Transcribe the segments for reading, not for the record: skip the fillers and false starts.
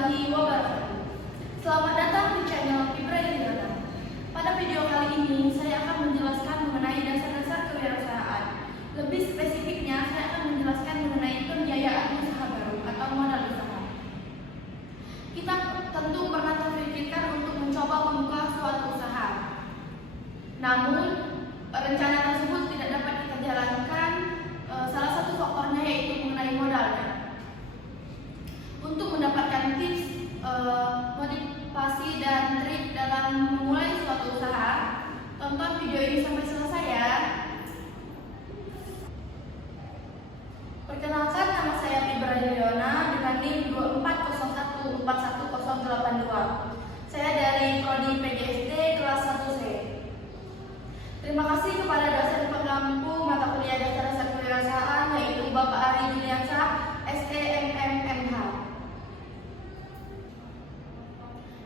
warahmatullahi wabarakatuh. Selamat datang di channel Ibrahim. Pada video kali ini saya akan menjelaskan mengenai dasar-dasar kewirausahaan. Lebih spesifiknya saya akan menjelaskan mengenai pembiayaan usaha baru atau modal usaha. Kita tentu pernah terpikirkan untuk mencoba membuka suatu usaha. Namun rencana tersebut tidak dapat kita jalankan. Salah satu faktornya yaitu mengenai modalnya. Untuk mendapatkan tips, motivasi dan trik dalam memulai suatu usaha, tonton video ini sampai selesai ya. Perkenalkan, nama saya Ibrahim dengan NIM 2401411082. Saya dari Prodi PGSD kelas 1C. Terima kasih kepada dosen pengampu mata kuliah dasar-dasar kewirausahaan yaitu Bapak Ari Juliansyah, STMMMH.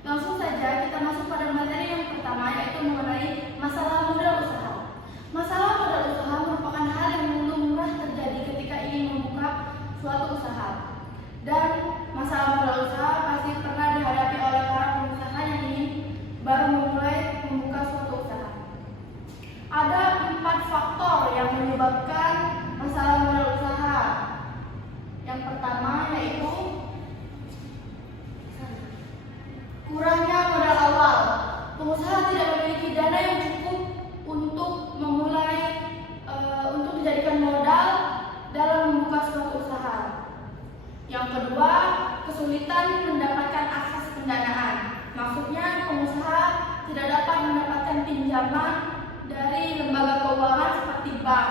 Langsung saja kita masuk pada materi yang pertama, yaitu mengenai masalah modal usaha. Masalah modal usaha merupakan hal yang lumrah terjadi ketika ingin membuka suatu usaha. Dan masalah modal usaha pasti pernah dihadapi oleh para pengusaha yang ingin baru memulai membuka suatu usaha. Ada 4 faktor yang menyebabkan masalah modal usaha. Yang pertama yaitu kurangnya modal awal. Pengusaha tidak memiliki dana yang cukup untuk memulai, untuk dijadikan modal dalam membuka suatu usaha. Yang kedua, kesulitan mendapatkan akses pendanaan. Maksudnya pengusaha tidak dapat mendapatkan pinjaman dari lembaga keuangan seperti bank.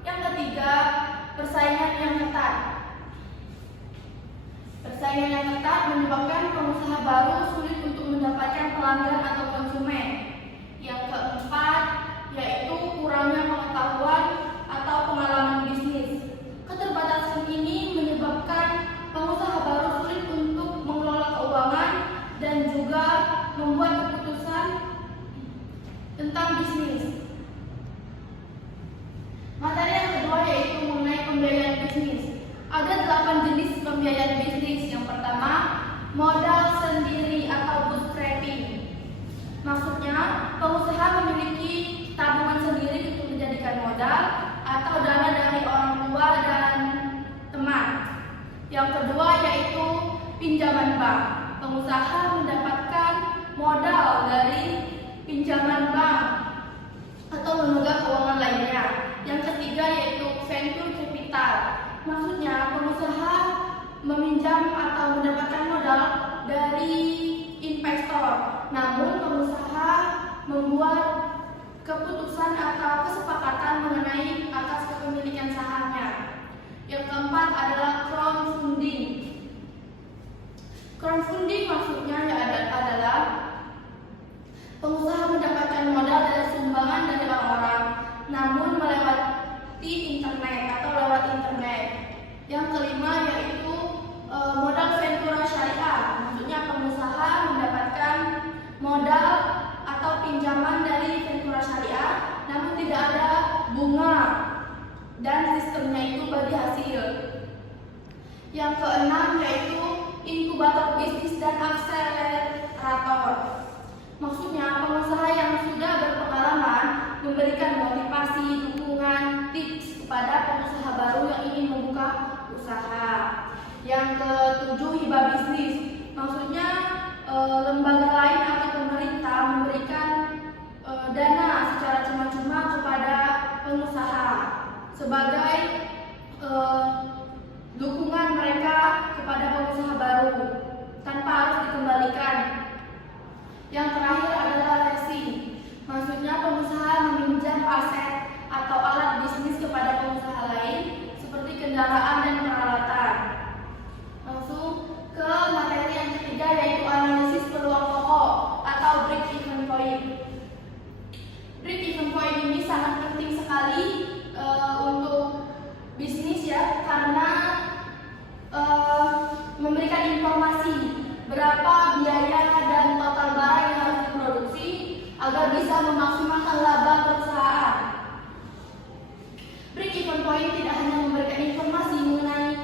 Yang ketiga, persaingan yang ketat. Persaingan yang ketat menyebabkan pengusaha baru sulit untuk mendapatkan pelanggan atau konsumen. Yang keempat, yaitu kurangnya pengetahuan atau pengalaman bisnis. Keterbatasan ini menyebabkan pengusaha baru sulit untuk mengelola keuangan dan juga membuat keputusan tentang bisnis. Materi yang kedua yaitu mengenai pembiayaan bisnis. Ada 8 jenis pembiayaan bisnis. Yang pertama, modal sendiri atau bootstrapping. Maksudnya, pengusaha memiliki tabungan sendiri untuk menjadikan modal atau dana dari orang tua dan teman. Yang kedua yaitu pinjaman bank. Pengusaha mendapatkan modal dari pinjaman bank atau lembaga keuangan lainnya. Yang ketiga yaitu venture capital. Maksudnya pengusaha meminjam atau mendapatkan modal dari investor. Namun pengusaha membuat keputusan atau kesepakatan mengenai atas kepemilikan sahamnya. Yang keempat adalah crowdfunding. Crowdfunding maksudnya adalah pengusaha mendapatkan modal dari sumbangan dari orang-orang, namun melewati internet atau lewat internet. Yang kelima yaitu modal ventura syariah. Maksudnya pengusaha mendapatkan modal atau pinjaman dari ventura syariah, namun tidak ada bunga dan sistemnya itu bagi hasil. Yang keenam yaitu inkubator bisnis dan akselerator. Maksudnya pengusaha yang sudah berpengalaman memberikan motivasi, dukungan, tips kepada pengusaha baru yang ingin membuka usaha. Yang ketujuh, hibah bisnis. Maksudnya lembaga lain atau pemerintah memberikan dana secara cuma-cuma kepada pengusaha sebagai dukungan mereka kepada pengusaha baru tanpa harus dikembalikan. Yang terakhir adalah leasing. Maksudnya pengusaha meminjam aset atau alat bisnis kepada pengusaha lain seperti kendaraan dan peralatan. Langsung ke materi yang ketiga yaitu analisis peluang pokok atau break-even point. Break-even point ini sangat penting sekali untuk bisnis ya, karena memberikan informasi berapa biaya dan total barang yang harus diproduksi agar bisa memaksimalkan laba perusahaan. Break-even point tidak hanya memberikan informasi mengenai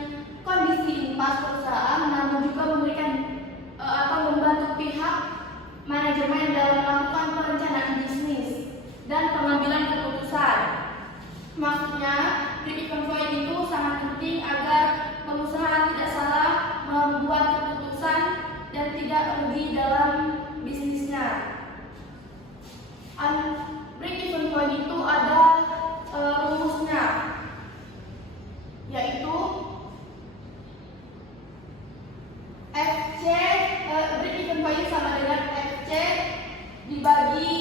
manajemen dalam melakukan perencanaan bisnis, dan pengambilan keputusan. Maksudnya, break-even point itu sangat penting agar pengusaha tidak salah membuat keputusan dan tidak rugi dalam bisnisnya. Break-even point itu ada rumusnya, yaitu FC, break-even point sama dengan FC dibagi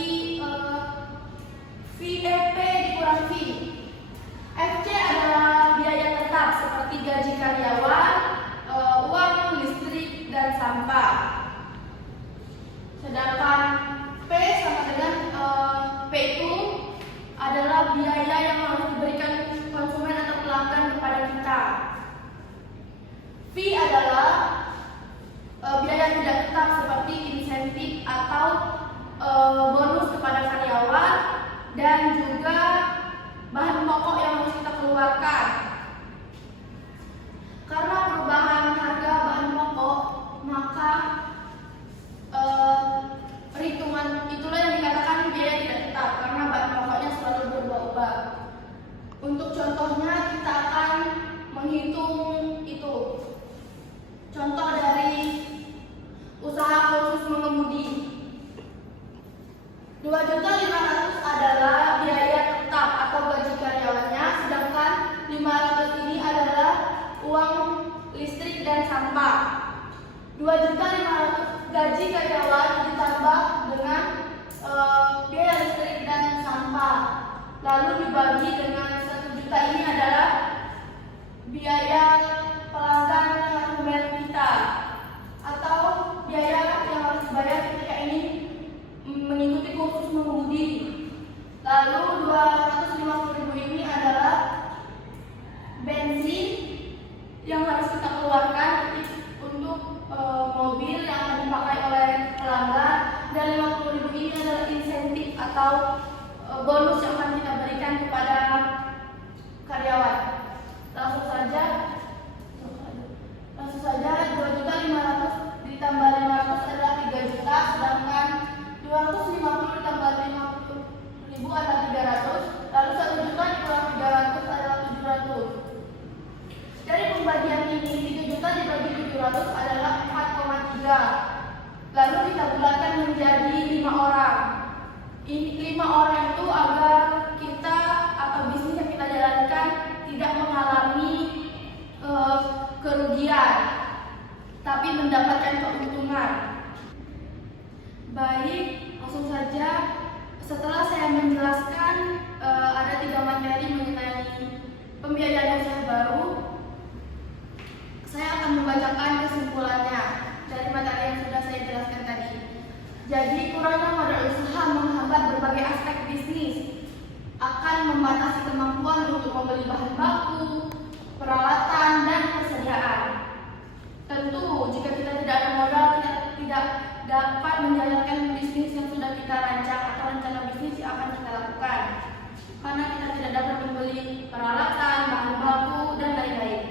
VEP dikurang V. FC adalah biaya tetap seperti gaji karyawan, uang listrik, dan sampah. Sedangkan P sama dengan P itu adalah biaya yang harus diberikan konsumen atau pelanggan kepada kita. V adalah biaya tidak tetap seperti insentif atau bonus kepada karyawan, dan juga bahan pokok yang harus kita keluarkan. Karena perubahan harga bahan pokok, maka perhitungan itulah yang dikatakan biaya tidak tetap, karena bahan pokoknya selalu berubah-ubah. Untuk contohnya, kita akan menghitung itu. Contoh dari usaha kursus mengemudi. 2.500.000 adalah biaya tetap atau gaji karyawannya, sedangkan 500 ini adalah uang listrik dan sampah. 2.500.000 gaji karyawan ditambah dengan biaya listrik dan sampah, lalu dibagi dengan 1 juta ini adalah biaya pelanggan yang harus membayar kita, atau biaya yang harus dibayar ketika ini mengikuti kursus mengemudi. Lalu 250.000 ini adalah bensin yang harus kita keluarkan untuk mobil yang akan dipakai oleh pelanggan, dan 50.000 ini adalah insentif atau bonus yang akan kita berikan kepada karyawan. Langsung saja 2.500.000 ditambah 500 adalah 3 juta, sedangkan 250 ditambah 50.000 adalah 300, lalu 1 juta dikurang 300 adalah 700. Dari pembagian ini, 3 juta dibagi 700 adalah 4,3. Lalu kita bulatkan menjadi 5 orang. Ini 5 orang itu agar kita atau bisnis yang kita jalankan tidak mengalami kerugian, tapi mendapatkan keuntungan. Baik, langsung saja. Setelah saya menjelaskan ada 3 materi mengenai pembiayaan usaha baru, saya akan membacakan kesimpulannya dari materi yang sudah saya jelaskan tadi. Jadi, kurangnya modal usaha menghambat berbagai aspek bisnis, akan membatasi kemampuan untuk membeli bahan baku, peralatan, dan persediaan. Tentu, jika kita tidak ada modal, kita tidak dapat menjalankan bisnis yang sudah kita rancang atau rencana bisnis yang akan kita lakukan, karena kita tidak dapat membeli peralatan, bahan baku, dan lain-lain.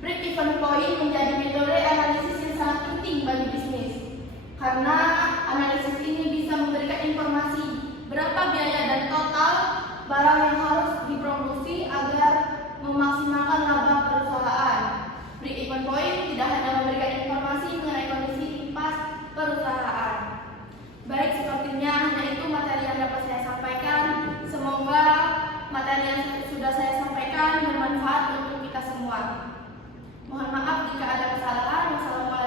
Break-even point menjadi metode analisis yang sangat penting bagi bisnis, karena analisis ini bisa memberikan informasi berapa biaya dan total barang yang harus diproduksi agar memaksimalkan laba perusahaan. Break-even point tidak hanya memberikan informasi mengenai kondisi impas perusahaan. Baik, sepertinya hanya itu materi yang dapat saya sampaikan. Semoga materi yang sudah saya sampaikan bermanfaat untuk kita semua. Mohon maaf jika ada kesalahan. Wassalamualaikum.